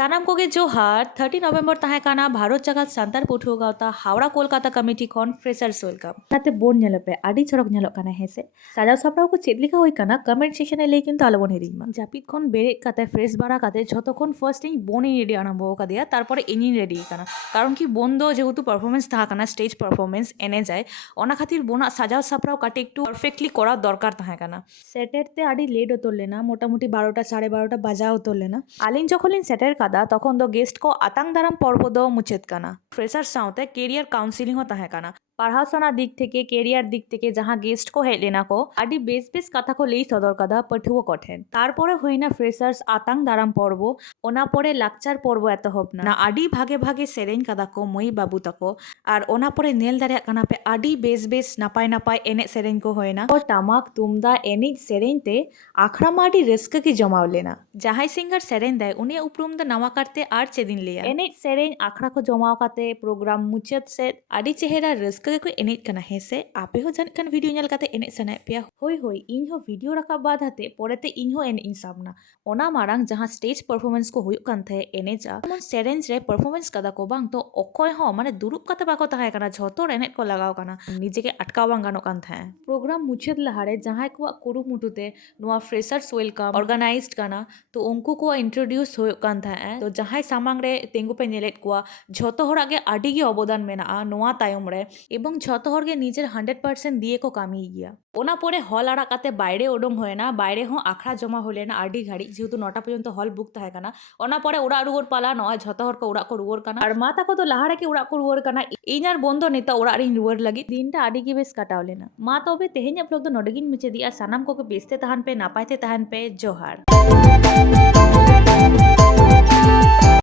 सानाम कोगे जोहार 30 नवंबर तहाँ काना भारत जगत सानतार पुठुआ गावता हावड़ा कोलकाता कमिटी खन फ्रेशर्स वेलकम नाते बोन नेलोपे आडी छरक नेलोक काना हेसे साजाव सापड़ाव को चेद लिखा होई काना कमेंट सेक्शन ले किन्तु आलोबन हिरिमा जापिद खन बेरे काते फ्रेश बारा काते যতক্ষণ ফার্স্ট ইন বোনই রেডি আরম্ভ কাদিয়া তারপরে ইনি রেডি কানা কারণ কি বোন দো যেহেতু পারফরমেন্স তাহা কানা স্টেজ পারফরমেন্স এনে যায় অনা খাতির বোনা সাজাও সাপড়াও কাটে একটু পারফেক্টলি করা দরকার তাহা কানা সেটেরতে আডি লেট হতলে না মোটামুটি 12টা 12:30 বাজাও হতলে না আলিন যখনলিন সেটের কাদা তখন দো গেস্ট को আতাং দারাম পর্ব দো মুচেত কানা ফ্রেশার সাউতে কেরিয়ার কাউন্সিলিং ও তাহা কানা पढ़ाशोना दिक थेके केरियर दिक थेके जहाँ गेस्ट को हेज लेना को आदि बेस बेस कथा को लेई सदर कदा पठुओ कठेन तारपरे हईना फ्रेशर्स आतांग दाराम पर्व ओना परे लाक्चार पर्व एतहब ना आदि भागे भागे सेरेन कदा को मई बाबू तको और ओना परे नेल दारिया काना पे आदि बेस बेस नापाय नापाय एने सेरेन को होयना और टामाक तुमदा एने सेरेन ते आखड़ा मा आदि रस्क की जमाव लेना जहां सिंगर सेरेन दाय उनी उपरुम द नवा करते आर चेदिन लिया एने सेरेन आखड़ा को जमाव काते प्रोग्राम मुचाद से आदि चेहरा रस्क को एने कना हेसे आपे हो जान कन वीडियो नेल काते एने सनाय पिया होय होय इन हो वीडियो रखा बाद हाते परेते इन हो एने इन सामना ओना मारांग जहां स्टेज परफॉर्मेंस को हुयु कान थे एने जा मन सेरेंस रे परफॉर्मेंस कदा को बांग तो अखय हो माने दुरुप काते बाको ताहे कना झतो एने को लगाव कना निजे के अटकाव बांग गानो कान थे प्रोग्राम मुछेद लहारे जहां को कुरु मुटुते नोआ फ्रेशर्स वेलकम ऑर्गेनाइज्ड काना तो उनको को इंट्रोड्यूस हुयु कान थे तो जहां सामांग रे तेंगु पे नेलेट को झतो होरा गे आडी गे अवदान मेना नोआ तायम रे एवं झतो हर गे निजेर 100% दिए को कामी गया ओना परे हल आड़ा काते बाइरे ओडोंग होय ना बाइरे हो आखड़ा जमा होले ना आडी घाड़ी जेहेतु 9टा पर्यंत हल बुक ताहे काना ओना परे ओड़ा रुवर पाला नय झतो हर को ओड़ा को रुवर काना और माता को तो लाहारे के ओड़ा को रुवर काना इनार बंधो नेता ओड़ा रिन रुवर लगी दिनटा आडी गे बेस काटाव लेना मा तबे तेहेन ब्लॉग दो नोडेगिन मुचे दिया सानाम को बेस्ते तहान पे नापायते तहान पे जोहार।